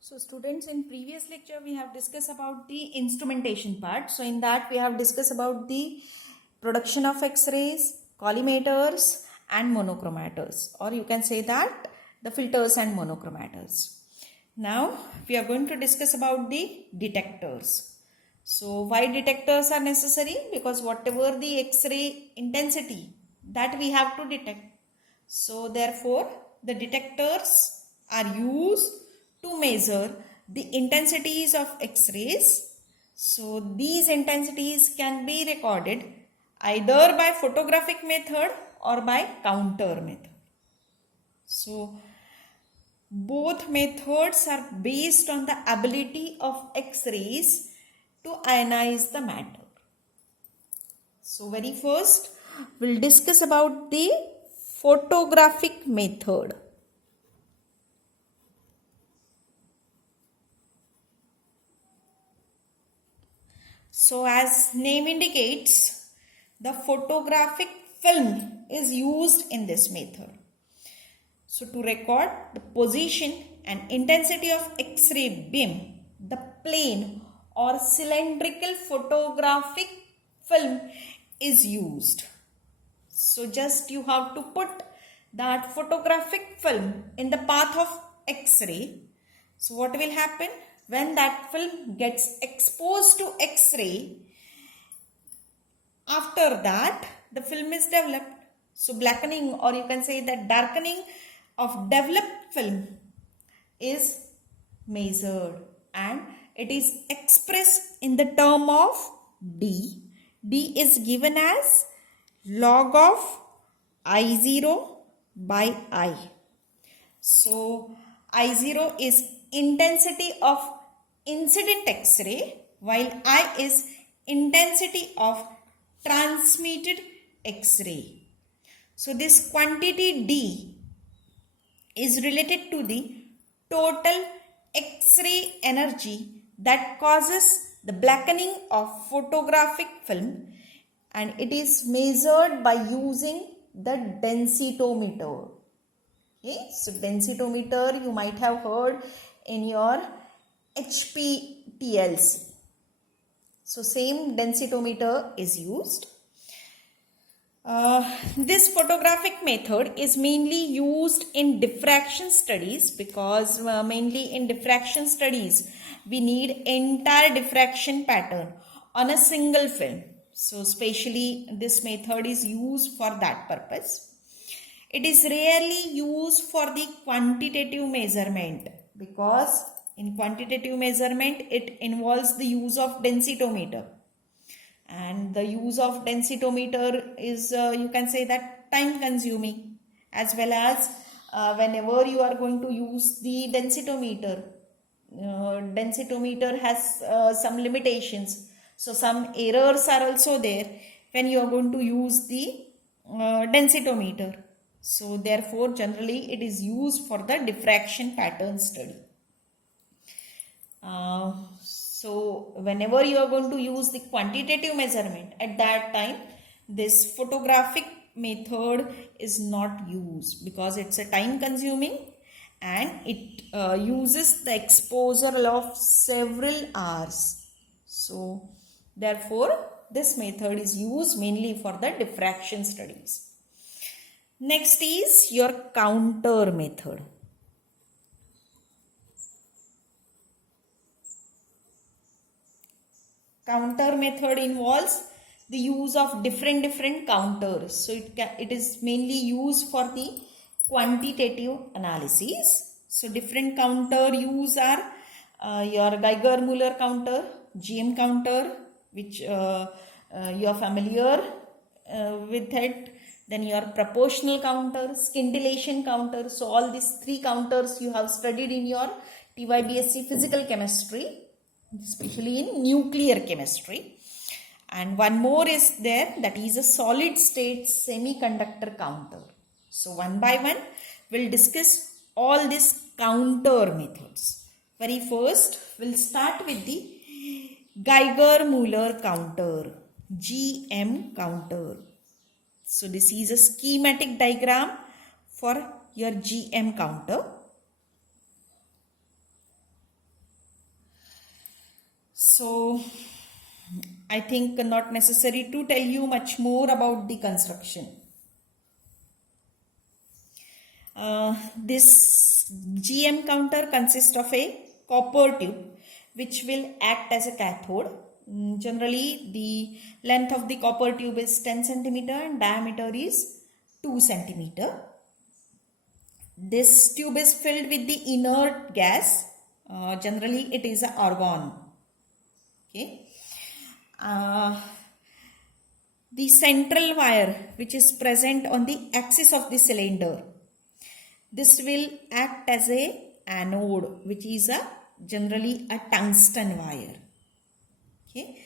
So students, in previous lecture we have discussed about the instrumentation part. So in that we have discussed about the production of X-rays, collimators and monochromators, or you can say that the filters and monochromators. Now we are going to discuss about the detectors. So why detectors are necessary? Because whatever the X-ray intensity that we have to detect, so therefore the detectors are used to measure the intensities of X-rays. So these intensities can be recorded either by photographic method or by counter method. So both methods are based on the ability of X-rays to ionize the matter. So very first we'll discuss about the photographic method. So as name indicates, the photographic film is used in this method. So to record the position and intensity of X-ray beam, the plane or cylindrical photographic film is used. So just you have to put that photographic film in the path of X-ray. So what will happen? When that film gets exposed to X-ray, after that the film is developed. So blackening, or you can say that darkening of developed film is measured and it is expressed in the term of D. D is given as log of I0 by I. So I0 is intensity of incident X-ray, while I is intensity of transmitted X-ray. So this quantity D is related to the total X-ray energy that causes the blackening of photographic film, and it is measured by using the densitometer. Okay, so densitometer you might have heard in your HPTLC. So same densitometer is used. This photographic method is mainly used in diffraction studies because mainly in diffraction studies we need entire diffraction pattern on a single film. So specially this method is used for that purpose. It is rarely used for the quantitative measurement because in quantitative measurement it involves the use of densitometer. And the use of densitometer is you can say that time consuming, as well as whenever you are going to use the densitometer has some limitations, so some errors are also there when you are going to use the densitometer. So therefore generally it is used for the diffraction pattern study. So whenever you are going to use the quantitative measurement, at that time this photographic method is not used because it's a time consuming and it uses the exposure of several hours. So therefore this method is used mainly for the diffraction studies. Next is your counter method. Counter method involves the use of different counters. So it is mainly used for the quantitative analysis. So different counter use are your Geiger-Müller counter, GM counter, which you are familiar with it. Then your proportional counter, scintillation counter. So all these three counters you have studied in your TYBSc physical chemistry, especially in nuclear chemistry. And one more is there, that is a solid state semiconductor counter. So one by one we'll discuss all these counter methods. Very first we'll start with the Geiger-Müller counter, GM counter. So this is a schematic diagram for your GM counter. So I think not necessary to tell you much more about the construction. This GM counter consists of a copper tube which will act as a cathode. Generally, the length of the copper tube is 10 centimeter and diameter is 2 centimeter. This tube is filled with the inert gas. Generally, it is argon. Okay. The central wire which is present on the axis of the cylinder, this will act as a anode, which is generally a tungsten wire. Okay.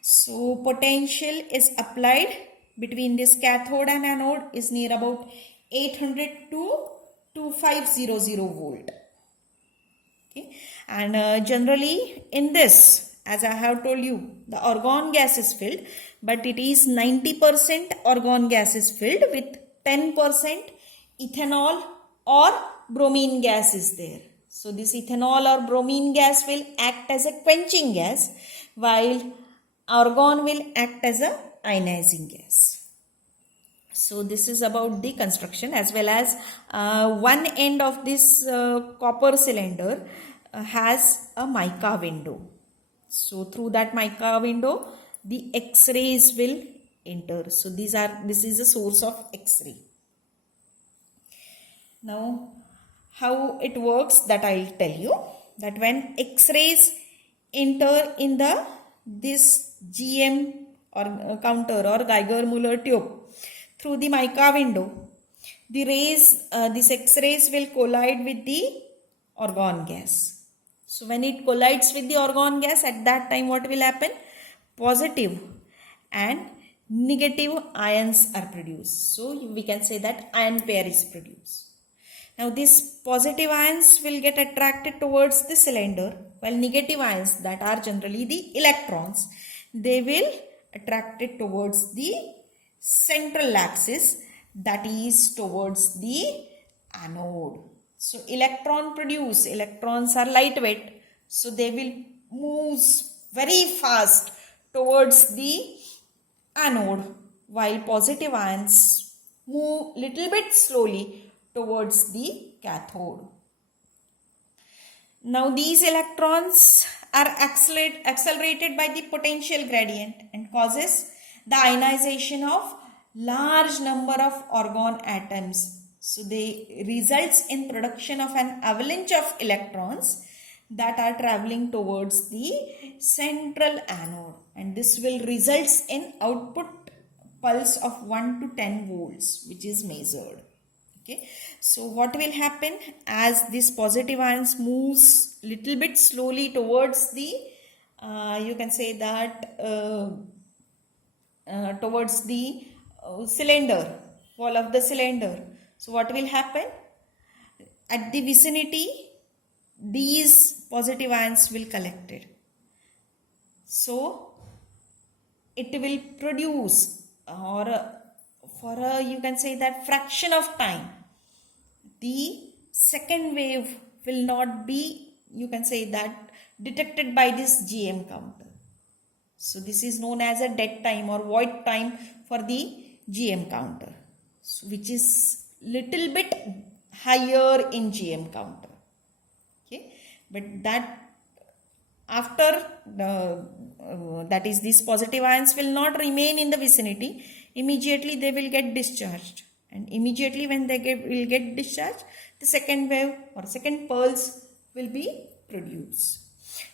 So potential is applied between this cathode and anode is near about 800 to 2500 volt. Okay. And generally in this, as I have told you, the argon gas is filled, but it is 90% argon gas is filled with 10% ethanol or bromine gas is there. So this ethanol or bromine gas will act as a quenching gas, while argon will act as a ionizing gas. So this is about the construction, as well as one end of this copper cylinder has a mica window. So through that mica window, the X-rays will enter. So this is a source of X-ray. Now, how it works, that I'll tell you. That when X-rays enter in this GM or counter or Geiger-Müller tube through the mica window, the rays, these X-rays will collide with the argon gas. So when it collides with the argon gas, at that time what will happen? Positive and negative ions are produced. So we can say that ion pair is produced. Now these positive ions will get attracted towards the cylinder, while negative ions, that are generally the electrons, they will attracted towards the central axis, that is towards the anode. So electrons are lightweight, so they will move very fast towards the anode, while positive ions move little bit slowly towards the cathode. Now these electrons are accelerated by the potential gradient and causes the ionization of large number of argon atoms. So they results in production of an avalanche of electrons that are traveling towards the central anode, and this will results in output pulse of 1 to 10 volts, which is measured. Okay, so what will happen as this positive ions moves little bit slowly towards the you can say that towards the cylinder, wall of the cylinder. So what will happen? At the vicinity, these positive ions will collected. So it will produce, or for a, you can say that fraction of time, the second wave will not be, you can say that, detected by this GM counter. So this is known as a dead time or void time for the GM counter, so which is little bit higher in GM counter. Okay, but that after that is, these positive ions will not remain in the vicinity. Immediately they will get discharged, and immediately when they will get discharged, the second wave or second pulse will be produced.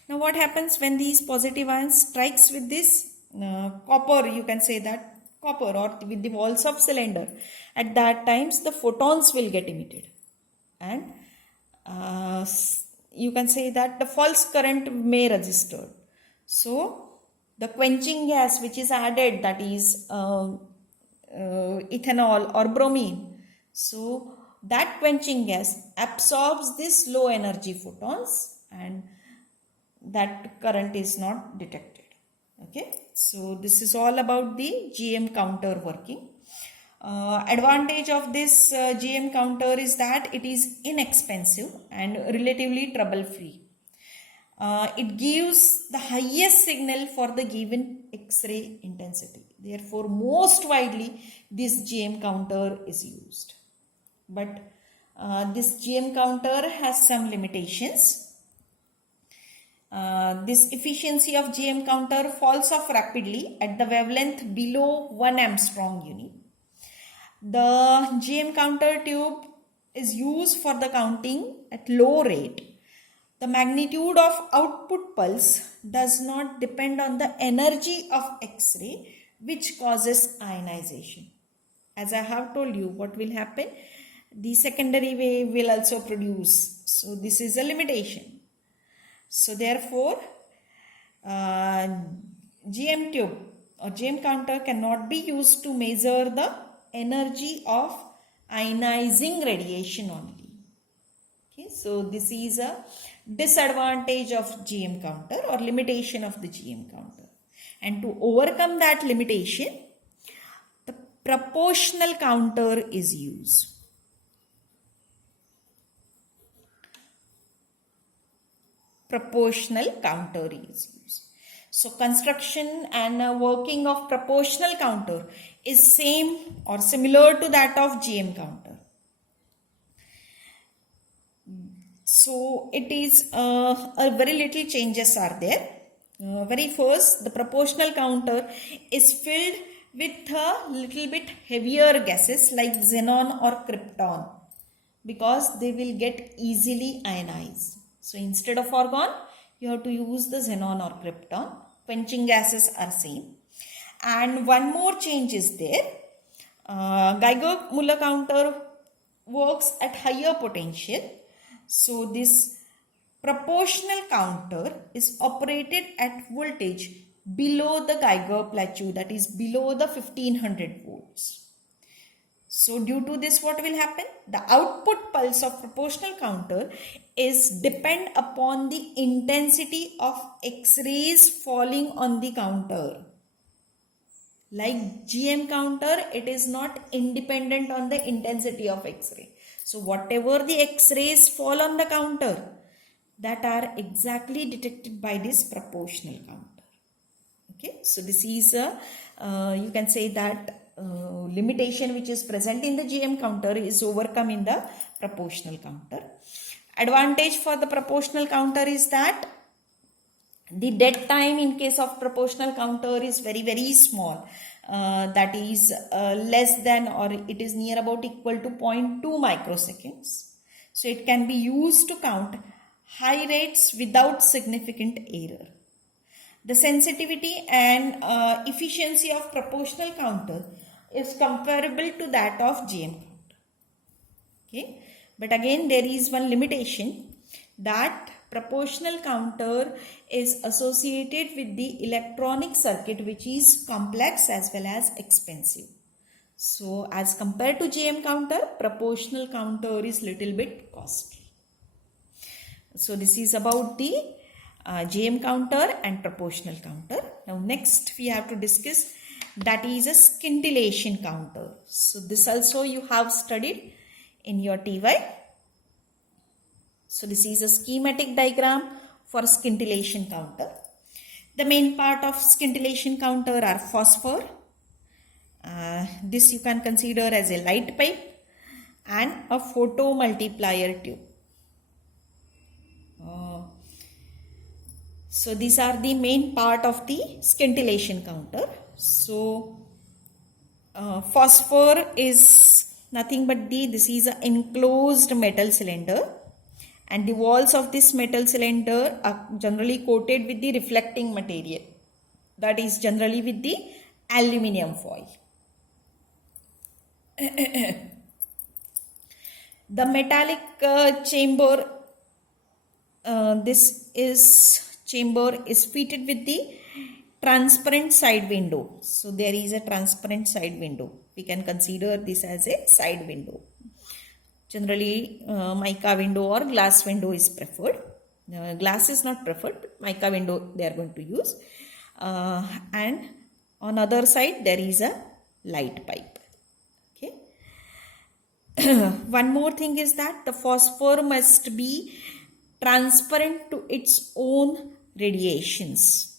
Now what happens when these positive ions strikes with this copper, you can say that copper, or with the walls of cylinder? At that times the photons will get emitted, and you can say that the false current may register. So the quenching gas which is added, that is ethanol or bromine, so that quenching gas absorbs this low energy photons, and that current is not detected. Okay, so this is all about the GM counter working. Advantage of this GM counter is that it is inexpensive and relatively trouble free. it gives the highest signal for the given X-ray intensity. Therefore, most widely this GM counter is used. But this GM counter has some limitations. This efficiency of GM counter falls off rapidly at the wavelength below 1 Armstrong unit. The GM counter tube is used for the counting at low rate. The magnitude of output pulse does not depend on the energy of X-ray, which causes ionization. As I have told you, what will happen? The secondary wave will also produce. So this is a limitation. So therefore, GM tube or GM counter cannot be used to measure the energy of ionizing radiation only. Okay, so this is a disadvantage of GM counter or limitation of the GM counter. And to overcome that limitation, the proportional counter is used. Proportional counter is used. So construction and working of proportional counter is same or similar to that of GM counter. So it is a very little changes are there. Very first, the proportional counter is filled with a little bit heavier gases like xenon or krypton because they will get easily ionized. So instead of argon, you have to use the xenon or krypton. Quenching gases are same. And one more change is there. Geiger-Müller counter works at higher potential. So this proportional counter is operated at voltage below the Geiger plateau, that is below the 1500 volts. So due to this, what will happen? The output pulse of proportional counter is depend upon the intensity of X-rays falling on the counter. Like GM counter, it is not independent on the intensity of X-ray. So whatever the X-rays fall on the counter, that are exactly detected by this proportional counter. Okay, so this is a, you can say that limitation which is present in the GM counter is overcome in the proportional counter. Advantage for the proportional counter is that the dead time in case of proportional counter is very small. That is less than or it is near about equal to 0.2 microseconds. So it can be used to count high rates without significant error. The sensitivity and efficiency of proportional counter is comparable to that of GM counter. Okay, but again there is one limitation, that proportional counter is associated with the electronic circuit which is complex as well as expensive. So as compared to GM counter, proportional counter is little bit costly. So this is about the GM counter and proportional counter. Now next we have to discuss, that is a scintillation counter. So this also you have studied in your TY. So this is a schematic diagram for scintillation counter. The main part of scintillation counter are phosphor. This you can consider as a light pipe and a photomultiplier tube. So these are the main part of the scintillation counter. So phosphor is nothing but this is an enclosed metal cylinder, and the walls of this metal cylinder are generally coated with the reflecting material, that is generally with the aluminium foil. The metallic chamber, chamber is fitted with the transparent side window. So there is a transparent side window. We can consider this as a side window. Generally mica window or glass window is preferred. Glass is not preferred, but mica window they are going to use. And on other side there is a light pipe. Okay. One more thing is that the phosphor must be transparent to its own radiations.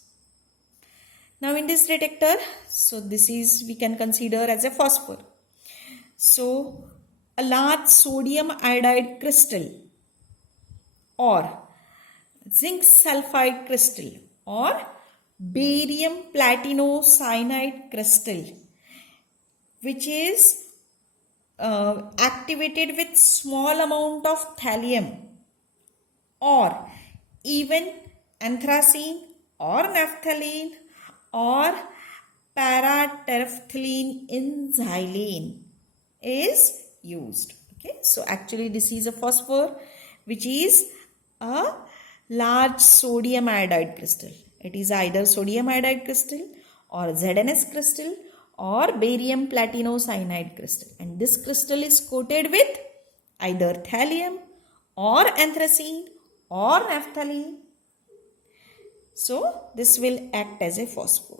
Now in this detector, so this is we can consider as a phosphor. So a large sodium iodide crystal or zinc sulfide crystal or barium platinocyanide crystal, which is activated with small amount of thallium or even anthracene or naphthalene or paraterephthalene in xylene is used. Okay, so actually this is a phosphor which is a large sodium iodide crystal. It is either sodium iodide crystal or ZNS crystal or barium platinocyanide crystal, and this crystal is coated with either thallium or anthracene or naphthalene. So this will act as a phosphor.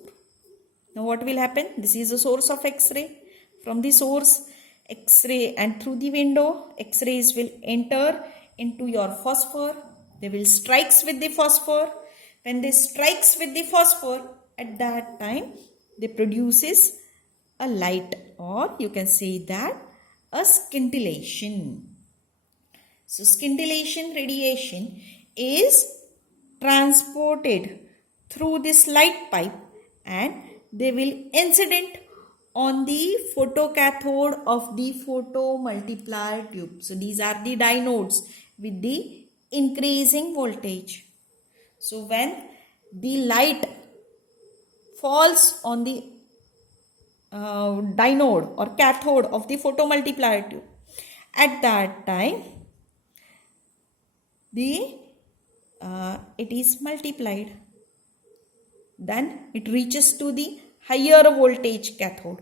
Now what will happen? This is the source of X-ray. From the source X-ray and through the window, X-rays will enter into your phosphor. They will strikes with the phosphor. When they strikes with the phosphor, at that time they produces a light, or you can say that a scintillation. So scintillation radiation is transported through this light pipe and they will incident on the photocathode of the photomultiplier tube. So these are the diodes with the increasing voltage. So when the light falls on the diode or cathode of the photomultiplier tube, at that time it is multiplied. Then it reaches to the higher voltage cathode.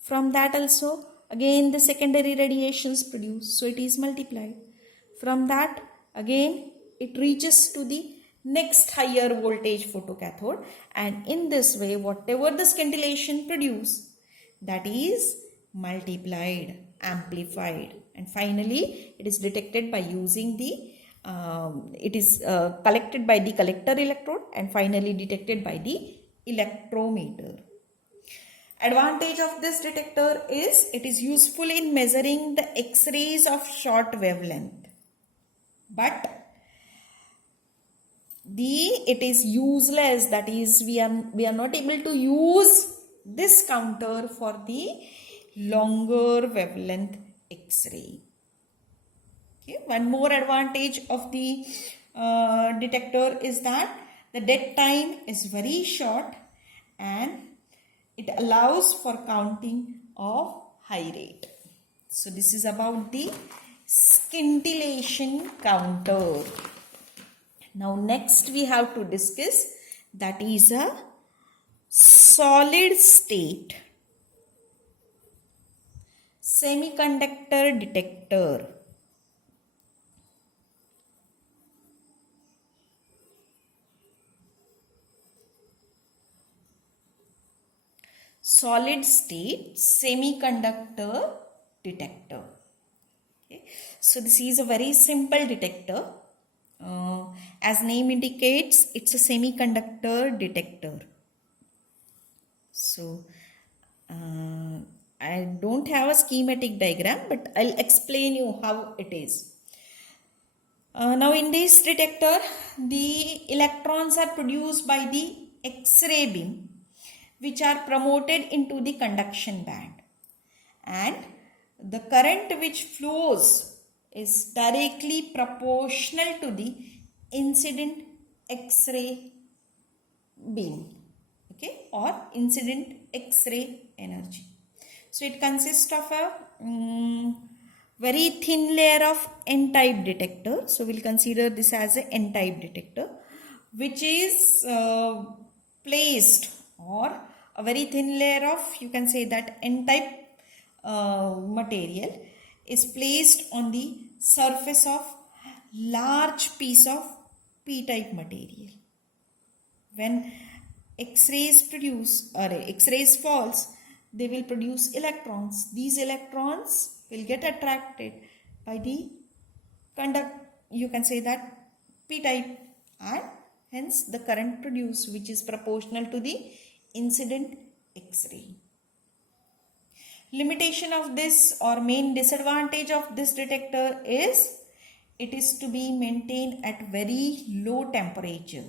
From that also again the secondary radiations produced, so it is multiplied. From that again it reaches to the next higher voltage photocathode, and in this way whatever the scintillation produced, that is multiplied, amplified, and finally it is detected by using the collected by the collector electrode and finally detected by the electrometer. Advantage of this detector is it is useful in measuring the X-rays of short wavelength, but it is useless, that is we are not able to use this counter for the longer wavelength X-ray. Okay. One more advantage of the detector is that the dead time is very short and it allows for counting of high rate. So this is about the scintillation counter. Now next we have to discuss, that is a solid state semiconductor detector. Solid state semiconductor detector. Okay. So this is a very simple detector. As name indicates, it's a semiconductor detector. So I don't have a schematic diagram, but I'll explain you how it is. Now in this detector, the electrons are produced by the X-ray beam, which are promoted into the conduction band, and the current which flows is directly proportional to the incident X-ray beam, okay, or incident X-ray energy. So it consists of a very thin layer of N-type detector. So we'll consider this as a N-type detector, which is placed, or a very thin layer of, you can say that N-type material is placed on the surface of large piece of P-type material. When X-rays produce or X-rays falls, they will produce electrons. These electrons will get attracted by the you can say that p-type, and hence the current produced, which is proportional to the incident X-ray. Limitation of this or main disadvantage of this detector is it is to be maintained at very low temperature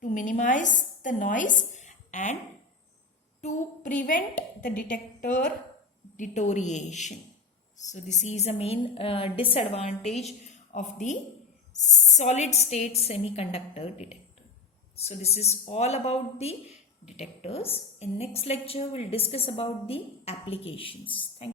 to minimize the noise and to prevent the detector deterioration. So this is a main disadvantage of the solid state semiconductor detector. So this is all about the detectors. In next lecture, we'll discuss about the applications. Thank you.